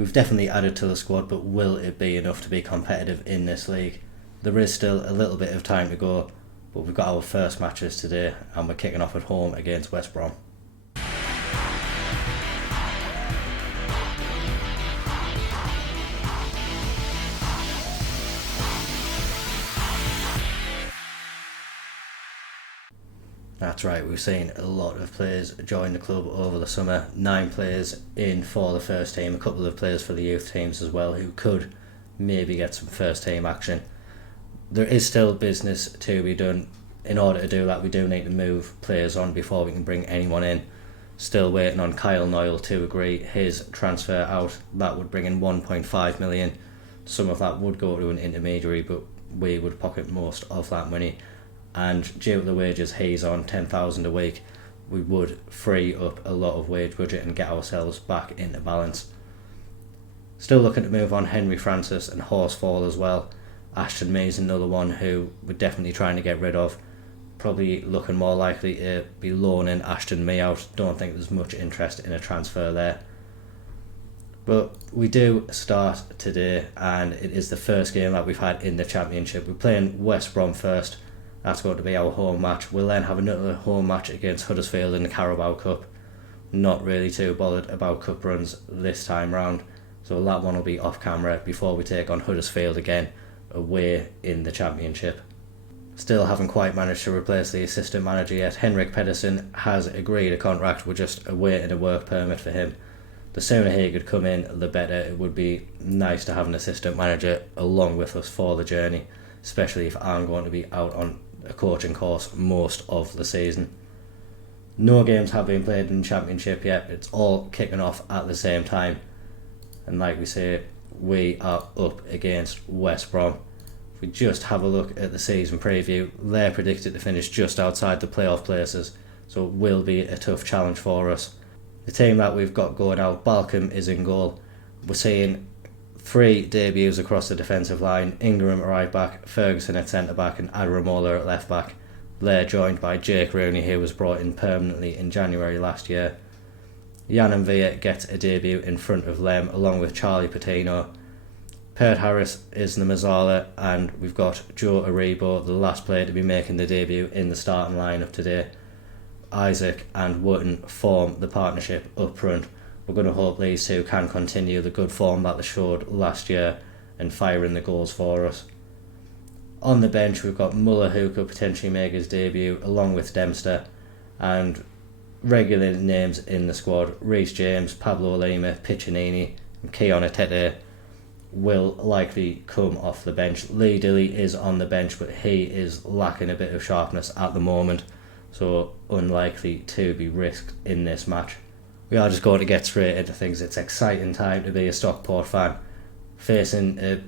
We've definitely added to the squad, but will it be enough to be competitive in this league? There is still a little bit of time to go, but we've got our first matches today and we're kicking off at home against West Brom. That's right, we've seen a lot of players join the club over the summer. 9 players in for the first team, a couple of players for the youth teams as well who could maybe get some first team action. There is still business to be done. In order to do that, we do need to move players on before we can bring anyone in. Still waiting on Kyle Noyle to agree his transfer out. That would bring in 1.5 million. Some of that would go to an intermediary, but we would pocket most of that money. And due to the wages he's on, 10,000 a week, we would free up a lot of wage budget and get ourselves back into balance. Still looking to move on Henry Francis and Horsfall as well. Ashton Mee's another one who we're definitely trying to get rid of. Probably looking more likely to be loaning Ashton Mee out. Don't think there's much interest in a transfer there. But we do start today, and it is the first game that we've had in the Championship. We're playing West Brom first. That's going to be our home match. We'll then have another home match against Huddersfield in the Carabao Cup. Not really too bothered about cup runs this time round, so that one will be off camera before we take on Huddersfield again away in the Championship. Still haven't quite managed to replace the assistant manager yet. Henrik Pedersen has agreed a contract. We're just awaiting a work permit for him. The sooner he could come in, the better. It would be nice to have an assistant manager along with us for the journey, especially if I'm going to be out on a coaching course most of the season. No games have been played in the Championship yet. It's all kicking off at the same time, and like we say, we are up against West Brom. If we just have a look at the season preview, they're predicted to finish just outside the playoff places, so it will be a tough challenge for us. The team that we've got going out, Balcom is in goal. We're seeing 3 debuts across the defensive line: Ingram at right back, Ferguson at centre back and Adramola at left back. They're joined by Jake Rooney, who was brought in permanently in January last year. Yann Villa gets a debut in front of Lem along with Charlie Patino. Pert Harris is the Mazzala, and we've got Joe Aribo, the last player to be making the debut in the starting lineup today. Isaac and Wootton form the partnership up front. We're going to hope these two can continue the good form that they showed last year and fire in the goals for us. On the bench we've got Muller, who could potentially make his debut along with Dempster, and regular names in the squad: Reece James, Pablo Lima, Piccinini and Keon Atete will likely come off the bench. Lee Dilly is on the bench, but he is lacking a bit of sharpness at the moment, so unlikely to be risked in this match. We are just going to get straight into things. It's exciting time to be a Stockport fan, facing a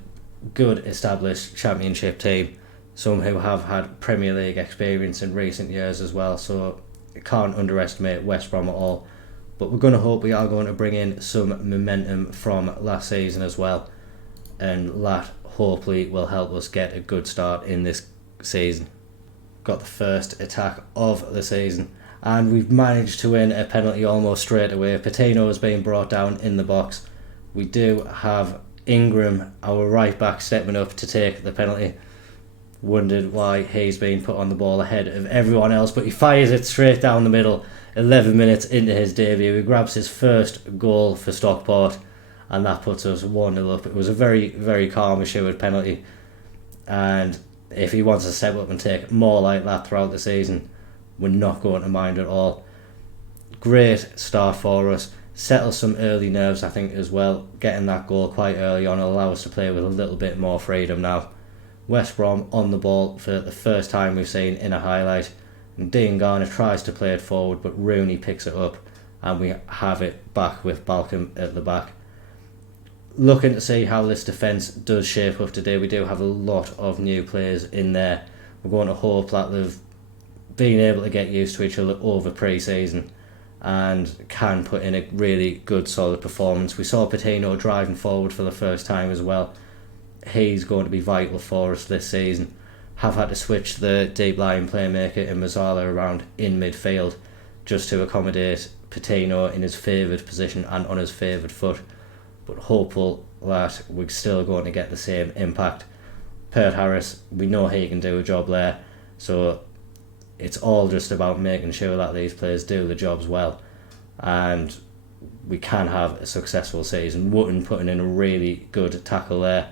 good established Championship team, some who have had Premier League experience in recent years as well, so can't underestimate West Brom at all. But we're going to hope we are going to bring in some momentum from last season as well, and that hopefully will help us get a good start in this season. Got the first attack of the season, and we've managed to win a penalty almost straight away. Patino has been brought down in the box. We do have Ingram, our right back, stepping up to take the penalty. Wondered why he's been put on the ball ahead of everyone else, but he fires it straight down the middle. 11 minutes into his debut, he grabs his first goal for Stockport, and that puts us 1-0 up. It was a very, very calm assured penalty, and if he wants to step up and take more like that throughout the season, we're not going to mind at all. Great start for us. Settle some early nerves, I think, as well. Getting that goal quite early on will allow us to play with a little bit more freedom now. West Brom on the ball for the first time we've seen in a highlight, and Dean Garner tries to play it forward, but Rooney picks it up and we have it back with Balcom at the back. Looking to see how this defence does shape up today. We do have a lot of new players in there. We're going to hope that they've been able to get used to each other over pre-season and can put in a really good solid performance. We saw Patino driving forward for the first time as well. He's going to be vital for us this season. Have had to switch the deep line playmaker in Mazzala around in midfield just to accommodate Patino in his favoured position and on his favoured foot. but hopeful that we're still going to get the same impact. Pert Harris, we know he can do a job there, so it's all just about making sure that these players do the jobs well, and we can have a successful season. Wootton putting in a really good tackle there.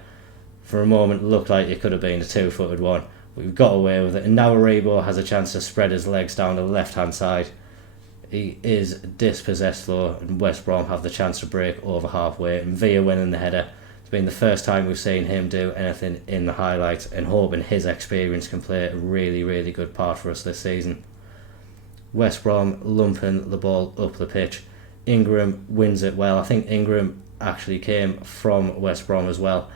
For a moment it looked like it could have been a two-footed one, but we've got away with it, and now Aribo has a chance to spread his legs down the left hand side. He is dispossessed though, and West Brom have the chance to break over halfway, and Villa winning the header. It's been the first time we've seen him do anything in the highlights, and hoping his experience can play a really, really good part for us this season. West Brom lumping the ball up the pitch. Ingram wins it well. I think Ingram actually came from West Brom as well,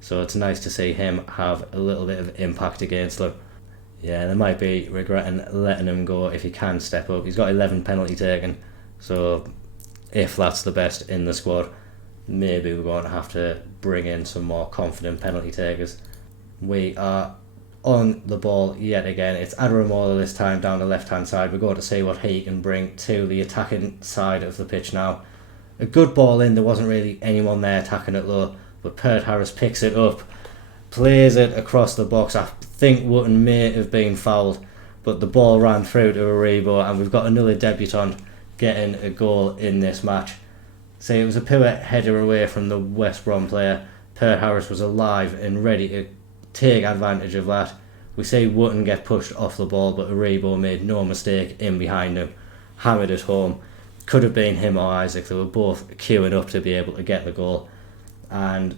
so it's nice to see him have a little bit of impact against them. Yeah, they might be regretting letting him go if he can step up. He's got 11 penalty taken, so if that's the best in the squad, maybe we're going to have to bring in some more confident penalty takers. We are on the ball yet again. It's Adaramola this time down the left hand side. We're going to see what he can bring to the attacking side of the pitch now. A good ball in, there wasn't really anyone there attacking it though, but Pert Harris picks it up, plays it across the box. I think Wootton may have been fouled, but the ball ran through to Aribo, and we've got another debutant getting a goal in this match. So it was a poor header away from the West Brom player. Pert Harris was alive and ready to take advantage of that. We see Wootton get pushed off the ball, but Aribo made no mistake in behind him, hammered it home. Could have been him or Isaac. They were both queuing up to be able to get the goal, and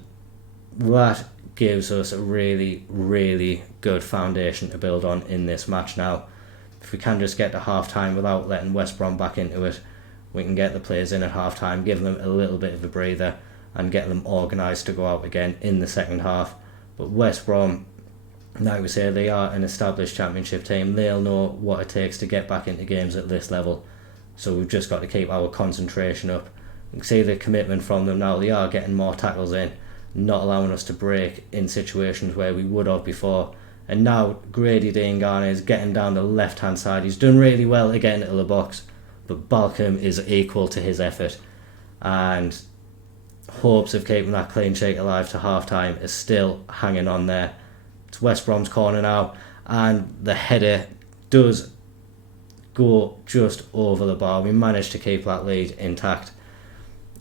that gives us a really, really good foundation to build on in this match now. If we can just get to half time without letting West Brom back into it, we can get the players in at half time, give them a little bit of a breather, and get them organised to go out again in the second half. But West Brom, like we say, they are an established Championship team. They'll know what it takes to get back into games at this level, so we've just got to keep our concentration up. You can see the commitment from them now. They are getting more tackles in, not allowing us to break in situations where we would have before. And now Grady Diangane is getting down the left hand side. He's done really well to get into the box, but Balcom is equal to his effort, and hopes of keeping that clean sheet alive to half time is still hanging on there. It's West Brom's corner now, and the header does go just over the bar. We managed to keep that lead intact.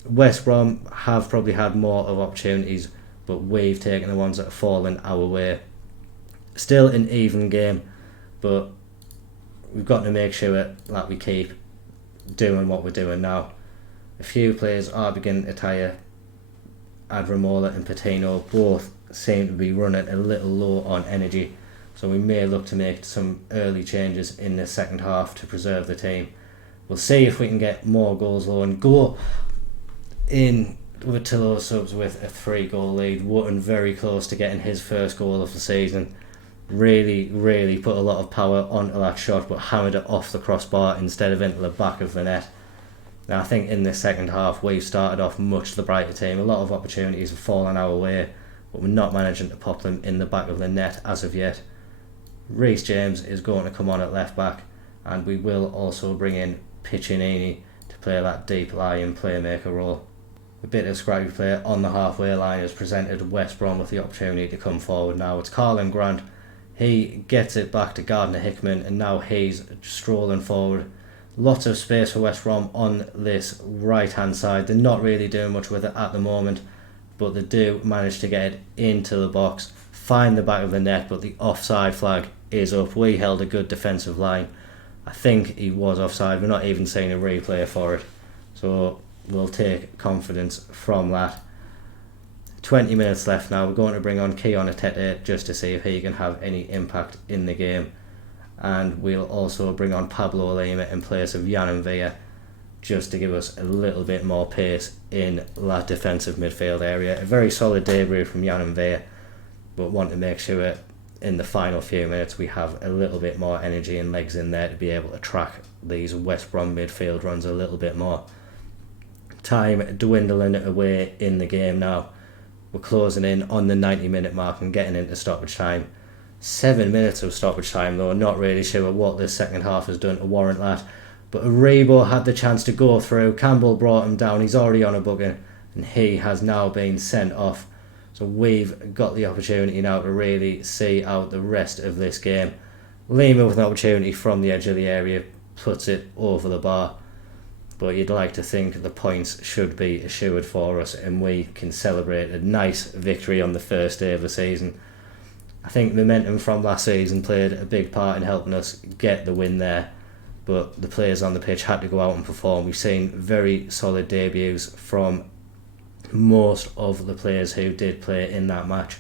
West Brom have probably had more of opportunities, but we've taken the ones that have fallen our way. Still an even game, but we've got to make sure that we keep doing what we're doing now. A few players are beginning to tire. Adaramola and Patino both seem to be running a little low on energy, so we may look to make some early changes in the second half to preserve the team. We'll see if we can get more goals though and go in with those subs with a 3-goal lead. Wootton very close to getting his first goal of the season. Really put a lot of power onto that shot, but hammered it off the crossbar instead of into the back of the net. Now I think in this second half we've started off much the brighter team. A lot of opportunities have fallen our way, but we're not managing to pop them in the back of the net as of yet. Reece James is going to come on at left back, and we will also bring in Piccinini to play that deep lying playmaker role. A bit of scrappy play on the halfway line has presented West Brom with the opportunity to come forward now. It's Carlin Grant. He gets it back to Gardner Hickman, and now he's strolling forward. Lots of space for West Brom on this right hand side. They're not really doing much with it at the moment, but they do manage to get it into the box, find the back of the net, but the offside flag is up. We held a good defensive line. I think he was offside. We're not even seeing a replay for it, so we'll take confidence from that. 20 minutes left now. We're going to bring on Keon Atete just to see if he can have any impact in the game, and we'll also bring on Pablo Lima in place of Yann Villa just to give us a little bit more pace in that defensive midfield area. A very solid debut from Yann Villa, but want to make sure in the final few minutes we have a little bit more energy and legs in there to be able to track these West Brom midfield runs a little bit more. Time dwindling away in the game now. We're closing in on the 90-minute mark and getting into stoppage time. 7 minutes of stoppage time though. Not really sure what this second half has done to warrant that. But Aribo had the chance to go through. Campbell brought him down. He's already on a booking. and he has now been sent off. So we've got the opportunity now to really see out the rest of this game. Lima with an opportunity from the edge of the area, puts it over the bar. But you'd like to think the points should be assured for us and we can celebrate a nice victory on the first day of the season. I think momentum from last season played a big part in helping us get the win there, but the players on the pitch had to go out and perform. We've seen very solid debuts from most of the players who did play in that match.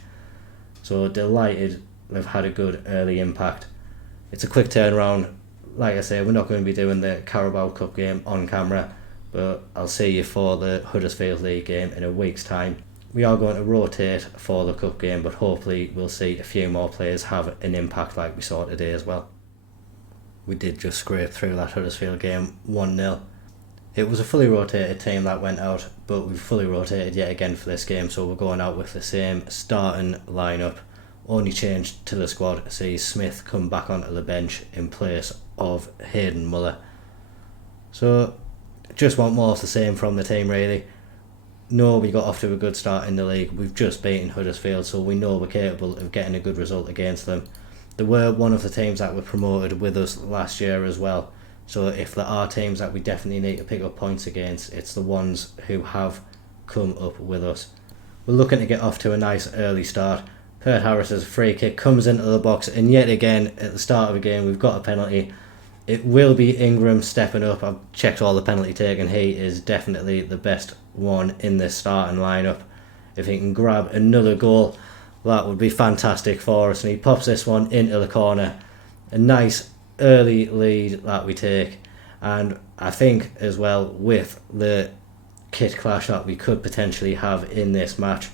So delighted they've had a good early impact. It's a quick turnaround. Like I say, we're not going to be doing the Carabao Cup game on camera, but I'll see you for the Huddersfield League game in a week's time. We are going to rotate for the Cup game, but hopefully we'll see a few more players have an impact like we saw today as well. We did just scrape through that Huddersfield game 1-0. It was a fully rotated team that went out, but we've fully rotated yet again for this game, so we're going out with the same starting lineup. Only changed to the squad sees Smith come back onto the bench in place of Hayden Muller. So just want more of the same from the team really. No, we got off to a good start in the league. We've just beaten Huddersfield, so we know we're capable of getting a good result against them. They were one of the teams that were promoted with us last year as well. So if there are teams that we definitely need to pick up points against, it's the ones who have come up with us. We're looking to get off to a nice early start. Pert Harris's free kick comes into the box, and yet again at the start of the game we've got a penalty. It will be Ingram stepping up. I've checked all the penalty taken. He is definitely the best one in this starting lineup. If he can grab another goal, that would be fantastic for us. And he pops this one into the corner. A nice early lead that we take. And I think as well with the kit clash that we could potentially have in this match,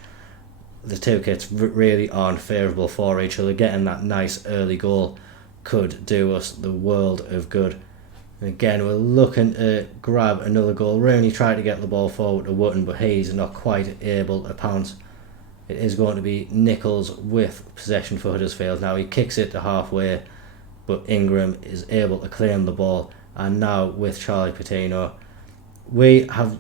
the two kits really aren't favourable for each other. Getting that nice early goal could do us the world of good. And again, we're looking to grab another goal. Rooney tried to get the ball forward to Wootton, but he's not quite able to pounce. It is going to be Nichols with possession for Huddersfield. Now he kicks it to halfway, but Ingram is able to claim the ball. And now with Charlie Patino, we have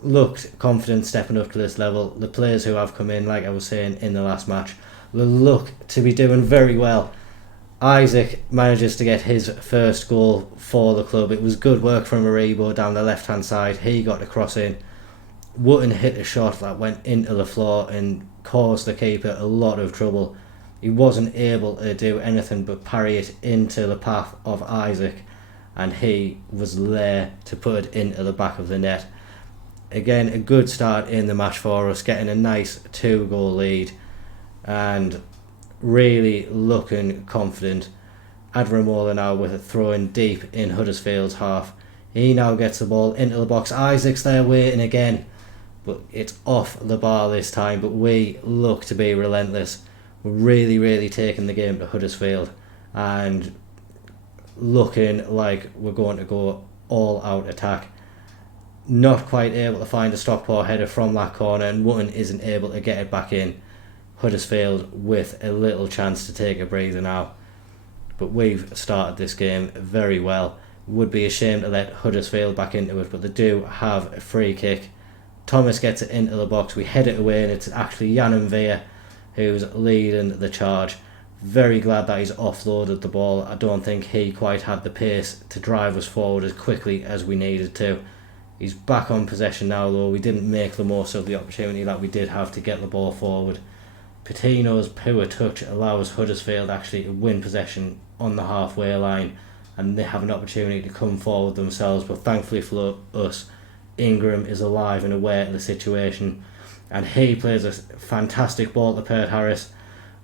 looked confident stepping up to this level. The players who have come in, like I was saying in the last match, they look to be doing very well. Isaac manages to get his first goal for the club. It was good work from Aribo down the left hand side. He got the cross in. Wootton hit a shot that went into the floor and caused the keeper a lot of trouble. He wasn't able to do anything but parry it into the path of Isaac, and he was there to put it into the back of the net. Again, a good start in the match for us, getting a nice 2-goal lead and really looking confident. Adramola now with it thrown deep in Huddersfield's half. He now gets the ball into the box. Isaac's there waiting again, but it's off the bar this time. But we look to be relentless. We're really taking the game to Huddersfield and looking like we're going to go all out attack. Not quite able to find a Stockport header from that corner, and Wootton isn't able to get it back in. Huddersfield with a little chance to take a breather now. But we've started this game very well. Would be a shame to let Huddersfield back into it, but they do have a free kick. Thomas gets it into the box. We head it away, and it's actually Jan Veer who's leading the charge. Very glad that he's offloaded the ball. I don't think he quite had the pace to drive us forward as quickly as we needed to. He's back on possession now, though. We didn't make the most of the opportunity that we did have to get the ball forward. Patino's poor touch allows Huddersfield actually to win possession on the halfway line, and they have an opportunity to come forward themselves, but thankfully for us, Ingram is alive and aware of the situation, and he plays a fantastic ball to Pert Harris,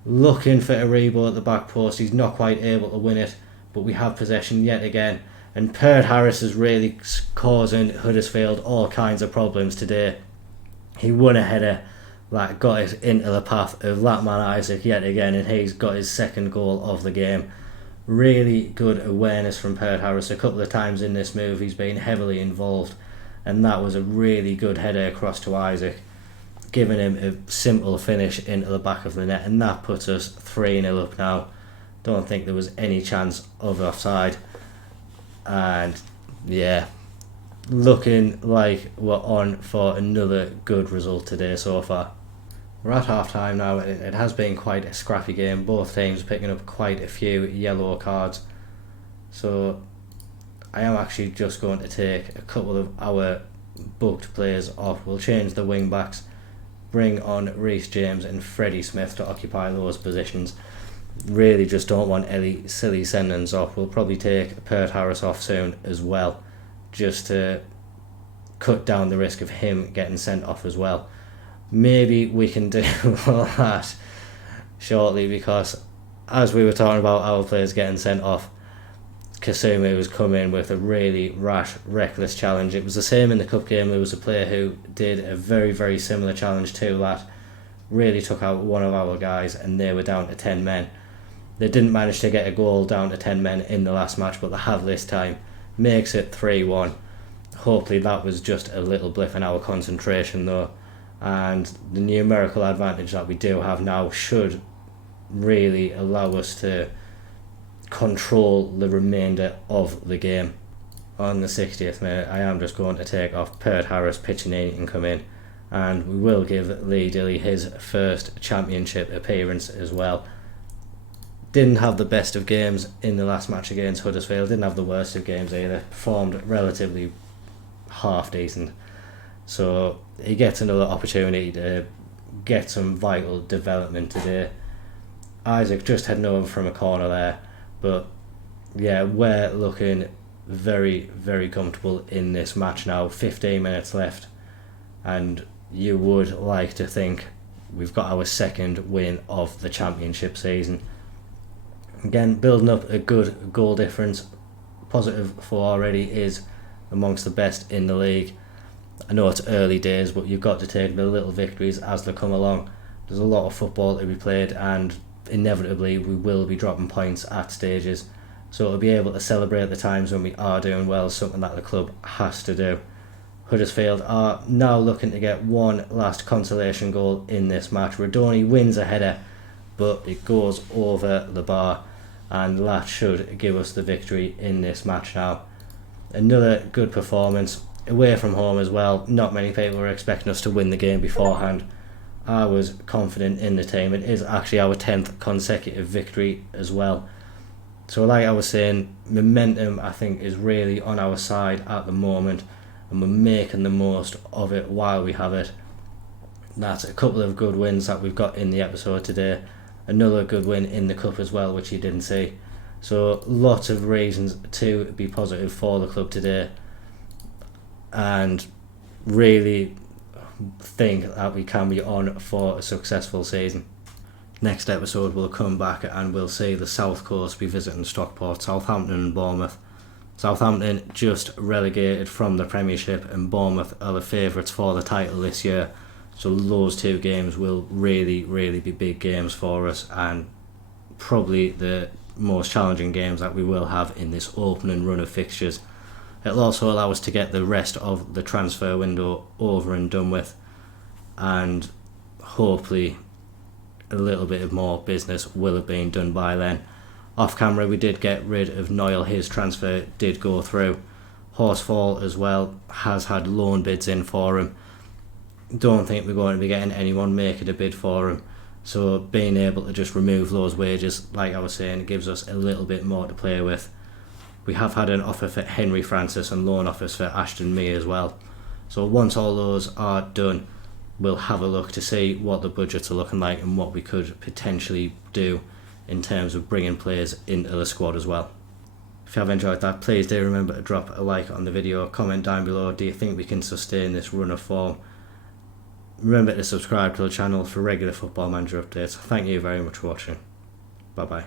looking for Aribo at the back post. He's not quite able to win it, but we have possession yet again, and Pert Harris is really causing Huddersfield all kinds of problems today. He won a header that got it into the path of that man Isaac yet again, and he's got his second goal of the game. Really good awareness from Pert Harris. A couple of times in this move he's been heavily involved, and that was a really good header across to Isaac, giving him a simple finish into the back of the net, and that puts us 3-0 up now. Don't think there was any chance of offside, and yeah, looking like we're on for another good result today so far. We're at half time now. It has been quite a scrappy game. Both teams picking up quite a few yellow cards. So I am actually just going to take a couple of our booked players off. We'll change the wing backs, bring on Reece James and Freddie Smith to occupy those positions. Really just don't want any silly send-ins off. We'll probably take Pert Harris off soon as well, just to cut down the risk of him getting sent off as well. Maybe we can do all that shortly, because as we were talking about our players getting sent off, Kasumi was coming with a really rash, reckless challenge. It was the same in the cup game. There was a player who did a very, very similar challenge to that, really took out one of our guys, and they were down to 10 men. They didn't manage to get a goal down to 10 men in the last match, but they have this time. Makes it 3-1. Hopefully that was just a little blip in our concentration though, and the numerical advantage that we do have now should really allow us to control the remainder of the game. On the 60th minute, I am just going to take off Pert Harris, Piccinini can come in, and we will give Lee Dilly his first championship appearance as well. Didn't have the best of games in the last match against Huddersfield, didn't have the worst of games either, performed relatively half decent, so he gets another opportunity to get some vital development today. Isaac just heading over from a corner there, but yeah, we're looking very, very comfortable in this match now. 15 minutes left, and you would like to think we've got our second win of the championship season. Again, building up a good goal difference. Positive 4 already is amongst the best in the league. I know it's early days, but you've got to take the little victories as they come along. There's a lot of football to be played, and inevitably we will be dropping points at stages, so to be able to celebrate the times when we are doing well is something that the club has to do. Huddersfield are now looking to get one last consolation goal in this match. Radoni wins a header, but it goes over the bar, and that should give us the victory in this match now. Another good performance away from home as well. Not many people were expecting us to win the game beforehand. I was confident in the team. It is actually our 10th consecutive victory as well. So like I was saying, momentum I think is really on our side at the moment, and we're making the most of it while we have it. That's a couple of good wins that we've got in the episode today. Another good win in the cup as well, which you didn't see. So lots of reasons to be positive for the club today, and really think that we can be on for a successful season. Next episode we'll come back and we'll see the South Coast be visiting Stockport, Southampton and Bournemouth. Southampton just relegated from the Premiership, and Bournemouth are the favourites for the title this year, so those two games will really, really be big games for us, and probably the most challenging games that we will have in this opening run of fixtures. It'll also allow us to get the rest of the transfer window over and done with, and hopefully a little bit of more business will have been done by then. Off camera we did get rid of Noyle, his transfer did go through. Horsfall as well has had loan bids in for him. Don't think we're going to be getting anyone making a bid for him, so being able to just remove those wages, like I was saying, it gives us a little bit more to play with. We have had an offer for Henry Francis and loan offers for Ashton Mee as well. So once all those are done, we'll have a look to see what the budgets are looking like and what we could potentially do in terms of bringing players into the squad as well. If you have enjoyed that, please do remember to drop a like on the video, comment down below, do you think we can sustain this run of form? Remember to subscribe to the channel for regular Football Manager updates. Thank you very much for watching. Bye bye.